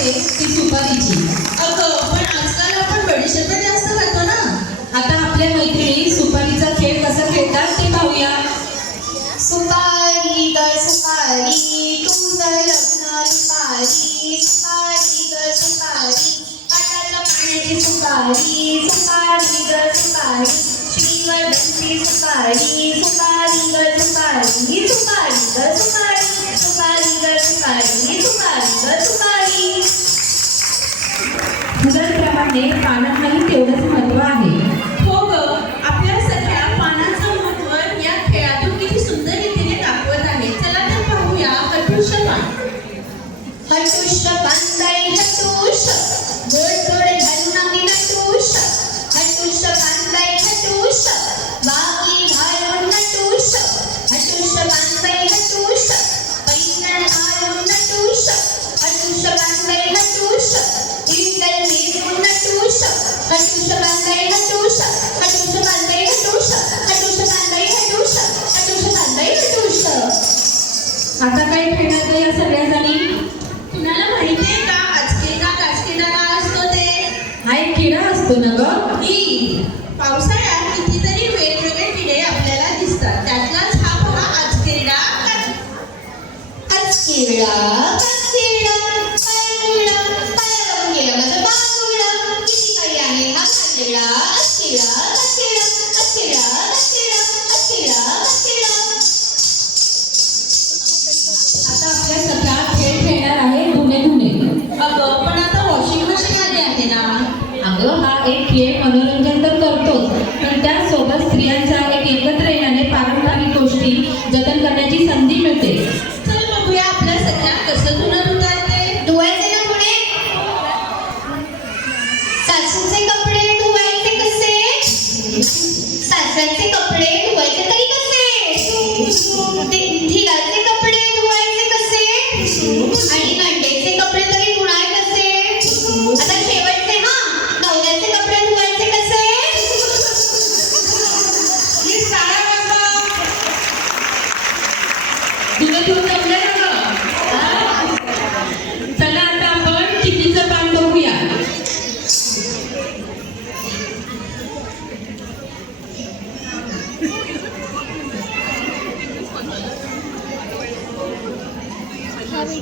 असते ती सुपारीची अगं पण आजकाल आपण बडीशेप जास्त खातो ना. आता आपल्या मैत्रिणी सुपारीचा खेळ कसा खेळतात ते पाहूया. सुपारी गर सुपारी तुझं लग्न सुपारी सुपारी गर सुपारी पाटाला पाण्याची सुपारी सुपारी गर सुपारी श्रीवर्धनची सुपारी फुलांप्रमाणे पानांनाही तेवढंच महत्त्व आहे. हो ग आपल्या सगळ्या पानाचं महत्त्व या खेळातून किती सुंदर रीतीने दाखवत आहे. चला तर पाहूया हटुष पान. हटुष पांदाई हटुष गोड गोड घालून आम्ही नटुष हटुष पांदाई हटुष वागी घालून नटुष हटुष पांदाई हटुष पैंजण घालून नटुष हटुष आता काय खेळणार या सगळ्या जणी तुम्हाला माहितीये का? आजकेला काचकेला काय असतो ते हा एक किडा असतो ना ग? पावसाळ्यात कितीतरी वेगवेगळे किडे आपल्याला दिसतात. त्यातलाच हा बघा आजकेला अस्किडा की मनोरंजन तर करतोच. पण त्यासोबत स्त्रियांचा एक एकत्र येण्याने पारंपरिक गोष्टी जतन करण्याची संधी मिळते. बघूया आपल्या सध्या कसं ना सासूचे कपडे कपडे धुवायचे तरी कसे? कपडे धुवायचे कसे? आणि कपडे तरी धुणार कसे? आता शेवट Thank you.